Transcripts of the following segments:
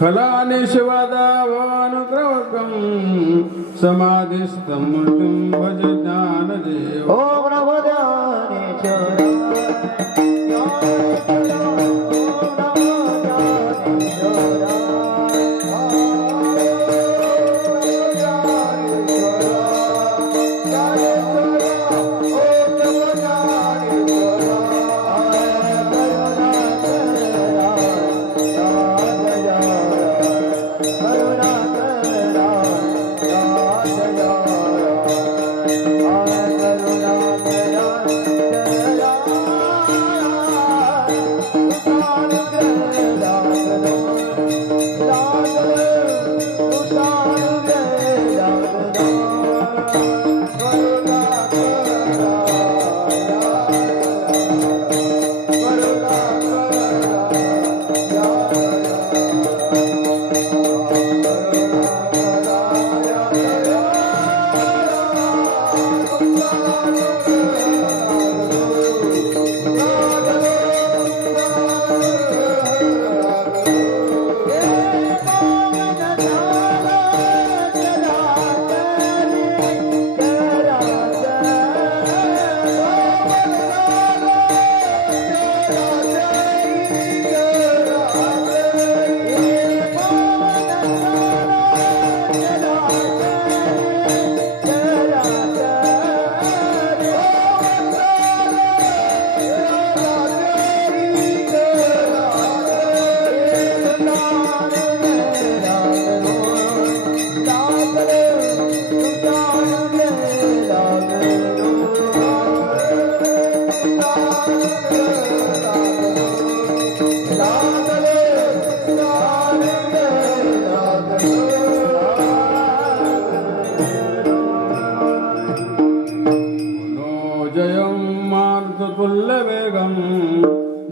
खलानिशिवादावानुक्रवकं समाधिस्थं मूर्तिं भज ज्ञानदेव ओम नमो ज्ञानेश्वराय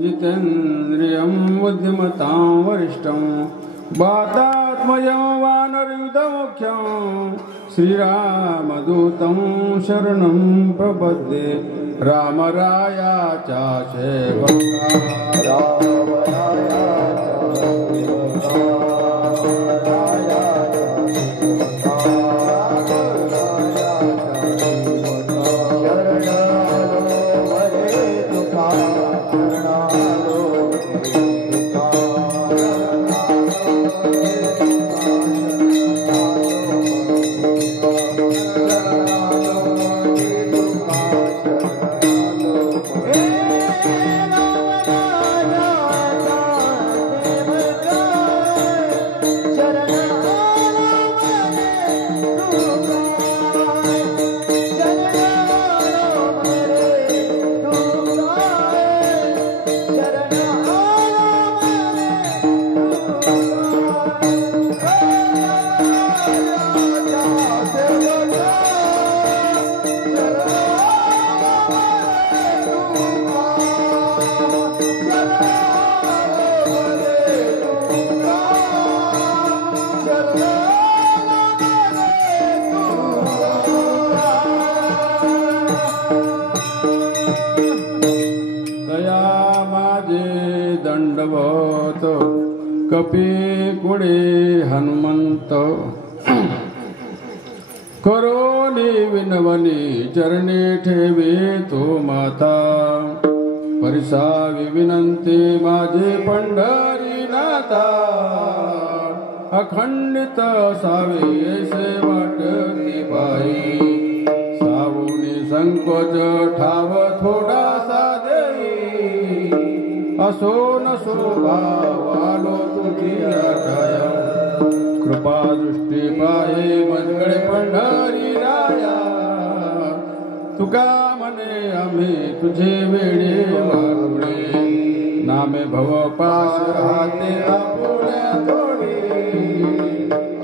जितेन्द्रियं बुद्धिमतां वरिष्ठं वातात्मजं वानरयुधमुख्यं श्रीरामदूतं शरणं प्रपद्ये राम राया चाशे शरण दंडवत कपी कुळे हनुमंत करोनी विनवनी चरणी ठेवी तो माता परिसावी विनंती माझे पंढरीनाथा अखंडित सावे ऐसे वाटती पायी सावुनी संकोच ठाव थोडासा देई असो नसो भावालो तुझी आठाया कृपा दृष्टी पाये मनगळे पंढरी राया तुका म्हणे आम्ही तुझे वेळे वागुळे नामे भव पाश राहते आपुल्या थोडी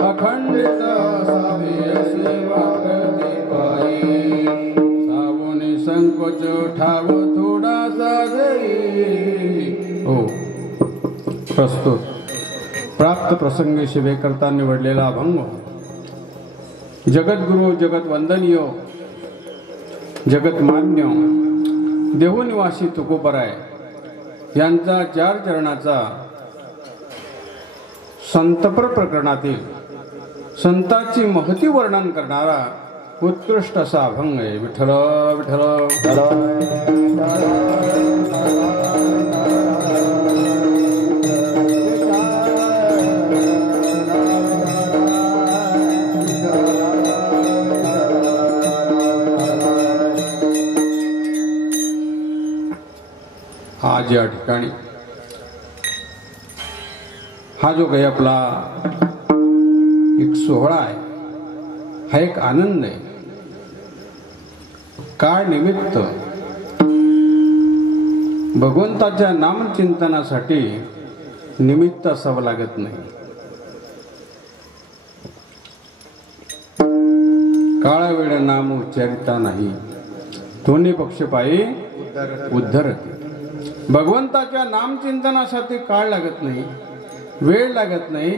अखंडित सावे असे वाटते पायी सावुनी संकोच ठाव थोडासा देई. हो प्रस्तुत प्राप्त प्रसंगी शिवे करता निवडलेला अभंग जगद्गुरु जगतवंदनीय जगतमान्य देवनिवासी तुकोबराय यांचा 4 चरणाचा संतपर प्रकरणातील संताची महती वर्णन करणारा उत्कृष्ट असा अभंग आहे. विठ्ठल विठ्ठल आज या ठिकाणी हा जो काही आपला एक सोहळा आहे हा एक आनंद आहे. काळ निमित्त भगवंताच्या नामचिंतनासाठी निमित्त असावं लागत नाही. काळा वेळ नाम उच्चारिता नाही दोन्ही पक्ष पायी उद्धरते. भगवंताच्या नामचिंतनासाठी काळ लागत नाही वेळ लागत नाही.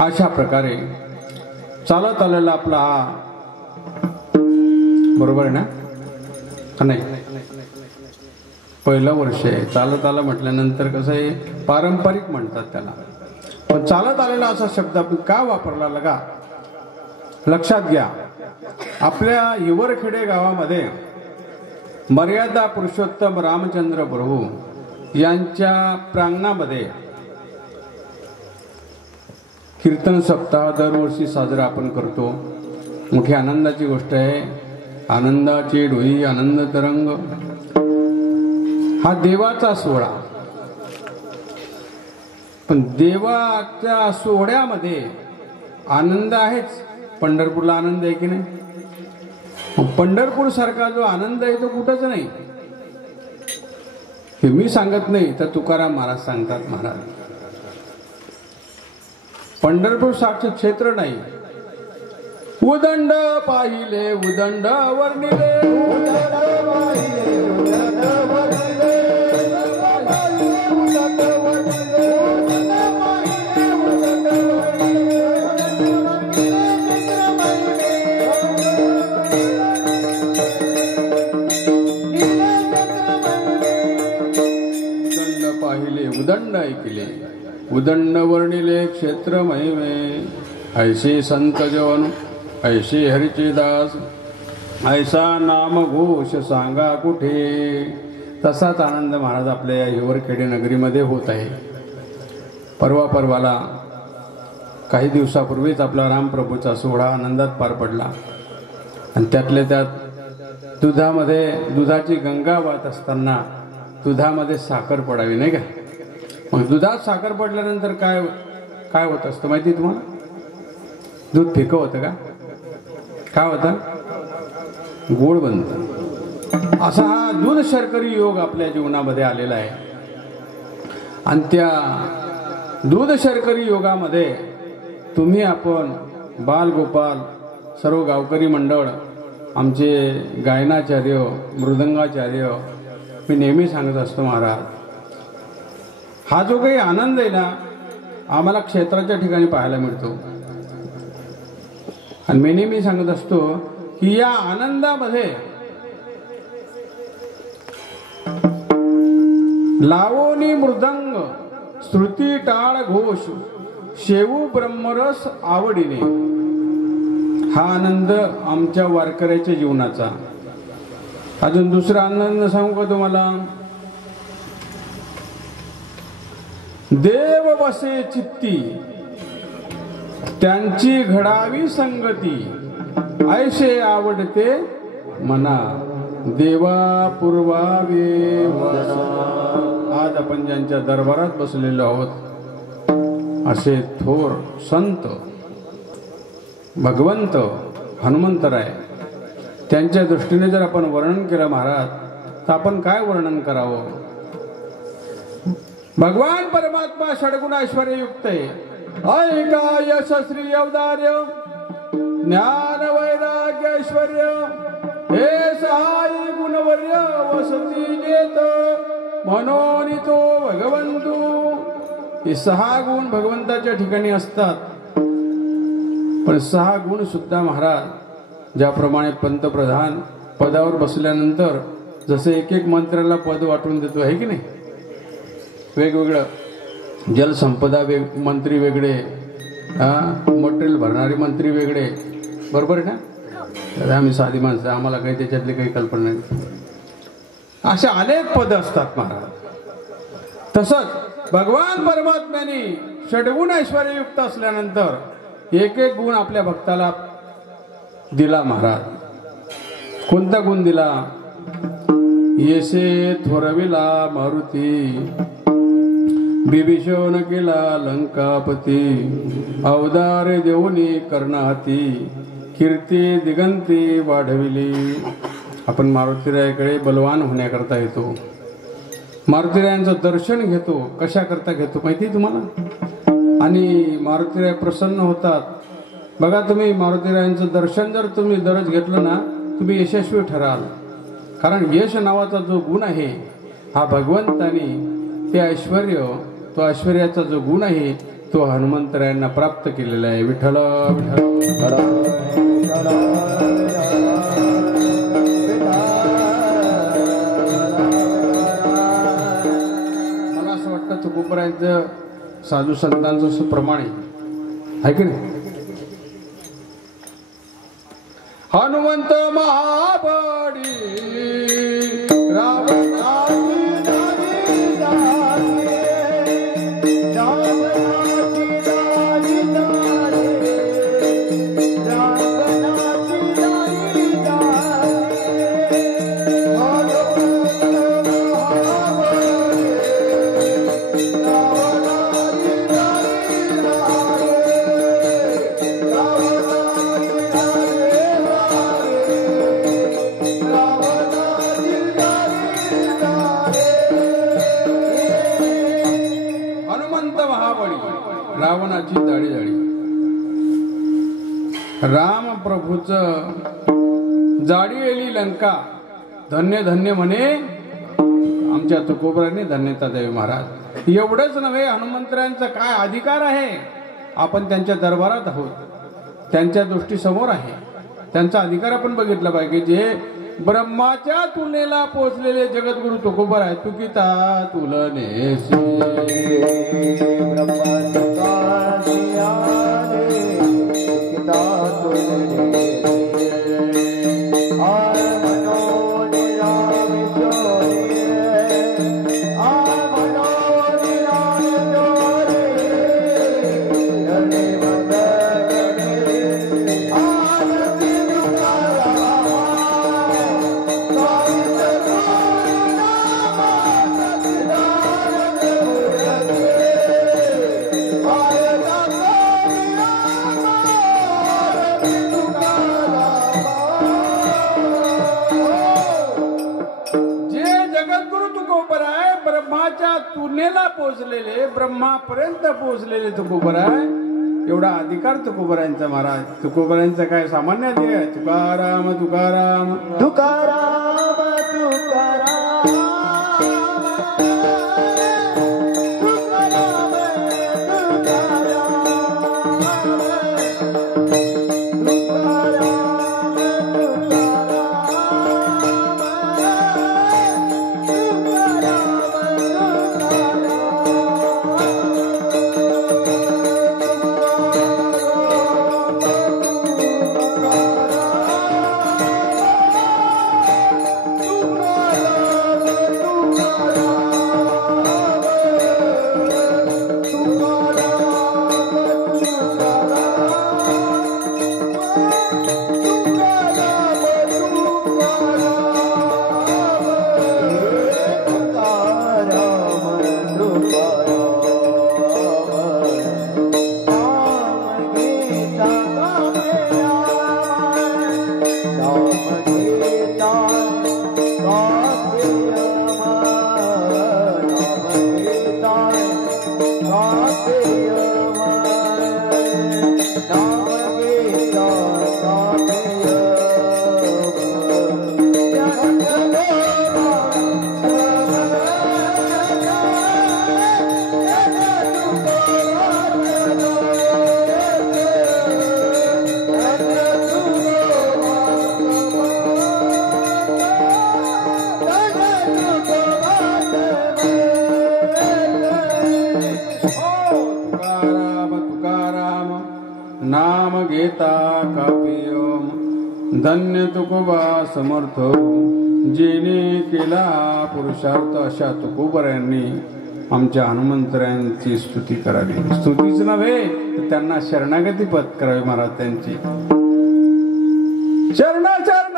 अशा प्रकारे चालत आलेला आपला हा बरोबर आहे ना का नाही पहिलं वर्ष आहे. चालत आलं म्हटल्यानंतर कसं आहे पारंपरिक म्हणतात त्याला. पण चालत आलेला असा शब्द आपण का वापरला लगा लक्षात घ्या. आपल्या हिवरखेडे गावामध्ये मर्यादा पुरुषोत्तम रामचंद्र प्रभू यांच्या प्रांगणामध्ये कीर्तन सप्ताह दरवर्षी साजरा आपण करतो. मोठी आनंदाची गोष्ट आहे. आनंदाची डोई आनंद तरंग हा देवाचा सोहळा. पण देवाच्या सोहळ्यामध्ये आनंद आहेच. पंढरपूरला आनंद आहे की नाही. पंढरपूर सारखा जो आनंद आहे तो कुठंच नाही. हे मी सांगत नाही तर तुकाराम महाराज सांगतात. महाराज पंढरपूर सारखे क्षेत्र नाही. उदंड पाहिले उदंड वर्णिले उदंड ऐकले उदंड वर्णिले क्षेत्र महिमे ऐशी संत जन ऐशी हरिचे दास ऐसा नाम घोष सांगा कुठे. तसाच आनंद महाराज आपल्या या हिवरखेडे नगरीमध्ये होत आहे. परवाला काही दिवसापूर्वीच आपला रामप्रभूचा सोहळा आनंदात पार पडला. आणि त्यातले त्यात दुधाची गंगा वाहत असताना दुधामध्ये साखर पडावी नाही का. मग दुधात साखर पडल्यानंतर काय होत असतं माहिती तुम्हाला. दूध फिकं होतं का काय होतं गोड बनतं. असा हा दूध शर्करी योग आपल्या जीवनामध्ये आलेला आहे. आणि त्या दूध शर्करी योगामध्ये तुम्ही आपण बालगोपाल सर्व गावकरी मंडळ आमचे गायनाचार्य मृदंगाचार्य मी नेहमी सांगत असतो महाराज हा जो काही आनंद आहे ना आम्हाला क्षेत्राच्या ठिकाणी पाहायला मिळतो. आणि मी नेहमी सांगत असतो की या आनंदामध्ये लावोनी मृदंग श्रुती टाळ घोष शेवू ब्रह्मरस आवडीने. हा आनंद आमच्या वारकऱ्याच्या जीवनाचा. अजून दुसरा आनंद सांगू का तुम्हाला? देव बसे चित्ती त्यांची घडावी संगती ऐसे आवडते मना देवा पूर्वावे वसा. आज आपण ज्यांच्या दरबारात बसलेलो आहोत असे थोर संत भगवंत हनुमंतराय, त्यांच्या दृष्टीने जर आपण वर्णन केलं महाराज तर आपण काय वर्णन करावं? भगवान परमात्मा षडगुण ऐश्वर्य युक्त आहे. ऐका यश श्री अवदार्य ज्ञान वैराग्य ऐश्वर्य हे सहाय गुणवर्य वसती जेत म्हणून तो भगवंतू. हे 6 गुण भगवंताच्या ठिकाणी असतात. पण 6 गुण सुद्धा महाराज ज्याप्रमाणे पंतप्रधान पदावर बसल्यानंतर जसे एक एक मंत्र्याला पद वाटून देतो आहे की नाही, वेगवेगळं जलसंपदा मंत्री वेगळे, मटेरियल भरणारे मंत्री वेगळे, बरोबर आहे ना? आम्ही साधी माणसं, आम्हाला काही त्याच्यातली काही कल्पना नाही. अशा अनेक पद असतात महाराज. तसंच भगवान परमात्म्याने षडगुण ऐश्वर्ययुक्त असल्यानंतर एक एक गुण आपल्या भक्ताला दिला महाराज. कोणता गुण दिला? येसे थोरविला मारुती बिभीषण केला लंकापती अवदारे देऊनी कर्णाहाती कीर्ती दिगंती वाढविली. आपण मारुतीरायाकडे बलवान होण्याकरता येतो. मारुतीरायांचं दर्शन घेतो. कशा करता घेतो माहिती तुम्हाला? आणि मारुतीराय प्रसन्न होतात. बघा तुम्ही मारुतीरायांचं दर्शन जर तुम्ही दररोज घेतलं ना तुम्ही यशस्वी ठराल. कारण यश नावाचा जो गुण आहे हा भगवंतानी ते ऐश्वर्य, तो ऐश्वर्याचा जो गुण आहे तो हनुमंतरायांना प्राप्त केलेला आहे. विठ्ठल विठ्ठल. मला असं वाटतं तुकोबरायांचं साधू संतांचं प्रमाणे आहे की नाही? हनुमंत महाबडी रावणाची जाळी जाळी. राम प्रभूच जाळी एली लंका धन्य धन्य म्हणे आमच्या तुकोबरांनी धन्यता द्यावी महाराज. एवढंच नव्हे, हनुमंतरायांचा काय अधिकार आहे. आपण त्यांच्या दरबारात आहोत, त्यांच्या दृष्टीसमोर आहे. त्यांचा अधिकार आपण बघितला पाहिजे. जे ब्रह्माच्या तुलनेला पोचलेले जगद्गुरु तुकोबर आहेत. तुकिता तुलने तुलनेला पोचलेले, ब्रह्मापर्यंत पोचलेले तुकोबर आहे. एवढा अधिकार तुकोबरांचा महाराज. तुकोबरांचा काय सामान्य आहे? तुकाराम तुकाराम तुकाराम तुकाराम. घेता कापिय धन्य तुकोबा समर्थ जेने केला पुरुषार्थ अशा तुकोबऱ्यांनी आमच्या हनुमंतरायांची स्तुती करावी. स्तुतीच नव्हे तर त्यांना शरणागती पत्करावी महाराज त्यांची. शरण शरण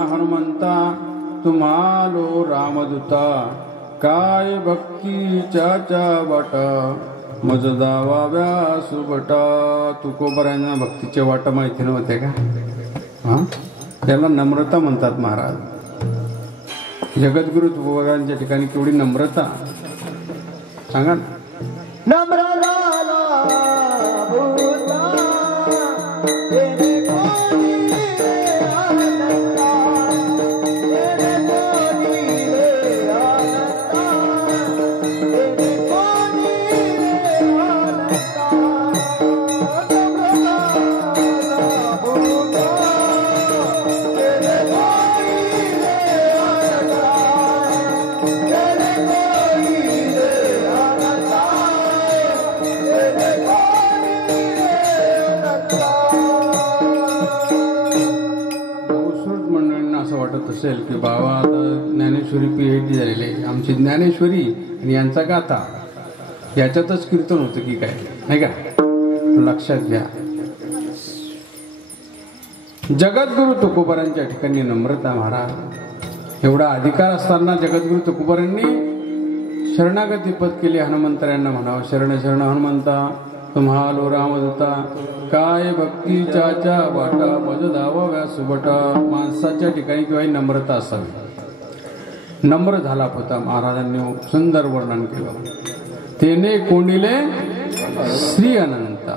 हनुमंता तुम्हालो रामदूता काय भक्तीच्या वाटा मज दावाव्या सुबटा. तुकोबऱ्यांना भक्तीचे वाटा माहिती नव्हते का? हा, त्याला नम्रता म्हणतात महाराज. जगद्गुरु तुकोबऱ्यांच्या ठिकाणी केवढी नम्रता सांगा. नम्र असेल की बाबा आता ज्ञानेश्वरी PhD झालेली आहे. आमची ज्ञानेश्वरी आणि यांचा गाथा याच्यातच कीर्तन होतं की काय, नाही का? लक्षात घ्या. जगद्गुरु तुकोबऱ्यांच्या ठिकाणी नम्रता महाराज. एवढा अधिकार असताना जगद्गुरु तुकोबऱ्यांनी शरणागती पद केली. हनुमंतरायांना म्हणावं शरण शरण हनुमंता तुम्हालो रामदूता काय भक्तीच्या वाटा मज धावाव्या सुबटा. माणसाच्या ठिकाणी किंवा नम्रता असावी. नम्र झाला होता महाराजांनी सुंदर वर्णन केलं. तेने कोंडिले श्री अनंता.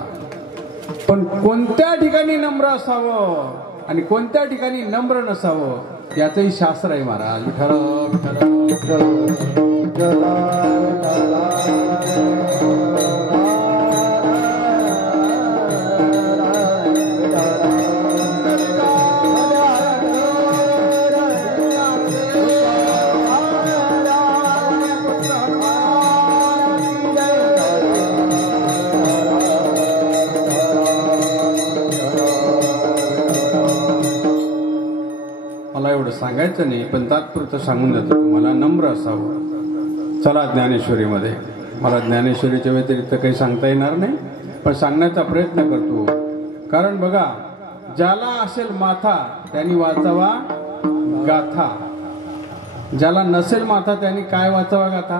पण कोणत्या ठिकाणी नम्र असावं आणि कोणत्या ठिकाणी नम्र नसावं याचंही शास्त्र आहे महाराज. सांगायचं नाही पण तात्पुरतं सांगून जातो तुम्हाला. नम्र असावं. चला ज्ञानेश्वरीमध्ये. मला ज्ञानेश्वरीच्या व्यतिरिक्त काही सांगता येणार नाही पण सांगण्याचा प्रयत्न करतो. कारण बघा ज्याला असेल माथा त्यांनी वाचावा गाथा. ज्याला नसेल माथा त्यांनी काय वाचावा गाथा.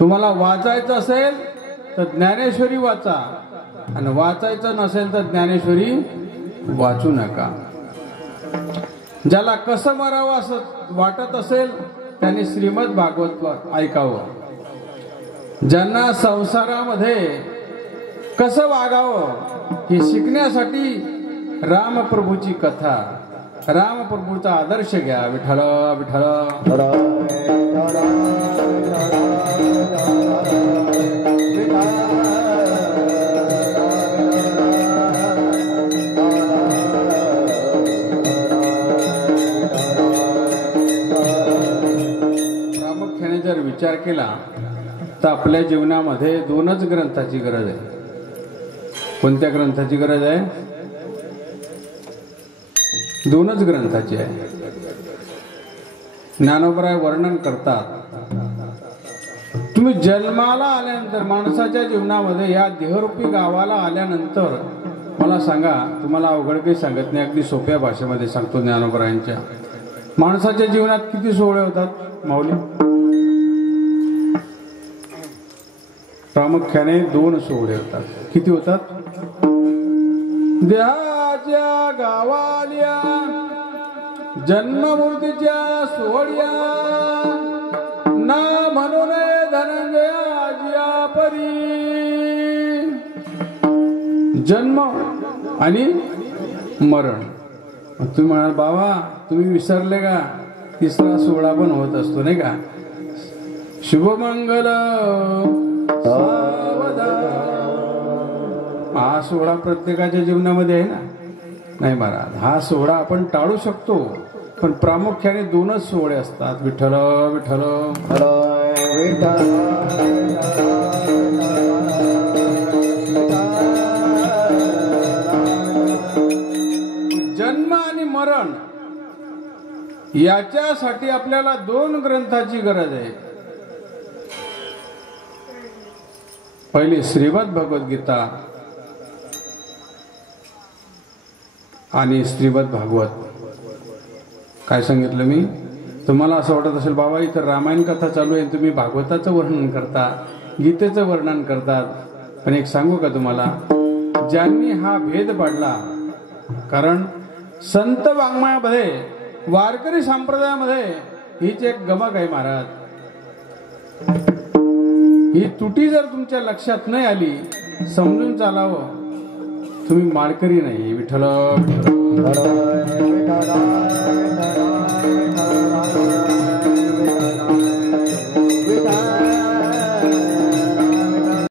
तुम्हाला वाचायचं असेल तर ज्ञानेश्वरी वाचा आणि वाचायचं नसेल तर ज्ञानेश्वरी वाचू नका. ज्याला कसं मरावं असं वाटत असेल त्यांनी श्रीमद भागवत ऐकावं. ज्यांना संसारामध्ये कसं वागावं हे शिकण्यासाठी रामप्रभूची कथा, रामप्रभूचा आदर्श घ्या. विठ्ठल विठ्ठल. जर विचार केला तर आपल्या जीवनामध्ये दोनच ग्रंथाची गरज आहे. कोणत्या ग्रंथाची गरज आहे? दोनच ग्रंथाची आहे. ज्ञानोबराय वर्णन करतात तुम्ही जन्माला आल्यानंतर माणसाच्या जीवनामध्ये या देहरूपी गावाला आल्यानंतर मला सांगा, तुम्हाला अवघड काही सांगत नाही, अगदी सोप्या भाषेमध्ये सांगतो. ज्ञानोबरायांच्या माणसाच्या जीवनात किती सोहळे होतात माऊली? प्रामुख्याने 2 सोहळे होतात. किती होतात? देहाच्या गावाल्या जन्ममृत्यूच्या सोहळ्या ना म्हणू नये धनंजया जिया परी. जन्म आणि मरण. तुम्ही म्हणाल बाबा तुम्ही विसरले का, तिसरा सोहळा पण होत असतो नाही का, शुभमंगल हा सोहळा प्रत्येकाच्या जीवनामध्ये आहे ना. नाही महाराज, हा सोहळा आपण टाळू शकतो, पण प्रामुख्याने दोनच सोहळे असतात, विठ्ठल विठ्ठल जन्म आणि मरण याच्यासाठी आपल्याला दोन ग्रंथाची गरज आहे. पहिली श्रीमद भगवद्गीता आणि श्रीमद भागवत. काय सांगितलं मी तुम्हाला? असं वाटत असेल बाबा इथं रामायण कथा चालू आहे, तुम्ही भागवताचं वर्णन करता, गीतेचं वर्णन करतात. पण एक सांगू का तुम्हाला, ज्यांनी हा भेद पाडला, कारण संत वाङ्मयामध्ये वारकरी संप्रदायामध्ये हीच एक गमक आहे महाराज. ही तुटी जर तुमच्या लक्षात नाही आली, समजून चालावं तुम्ही माळकरी नाही. विठ्ठल विठ्ठल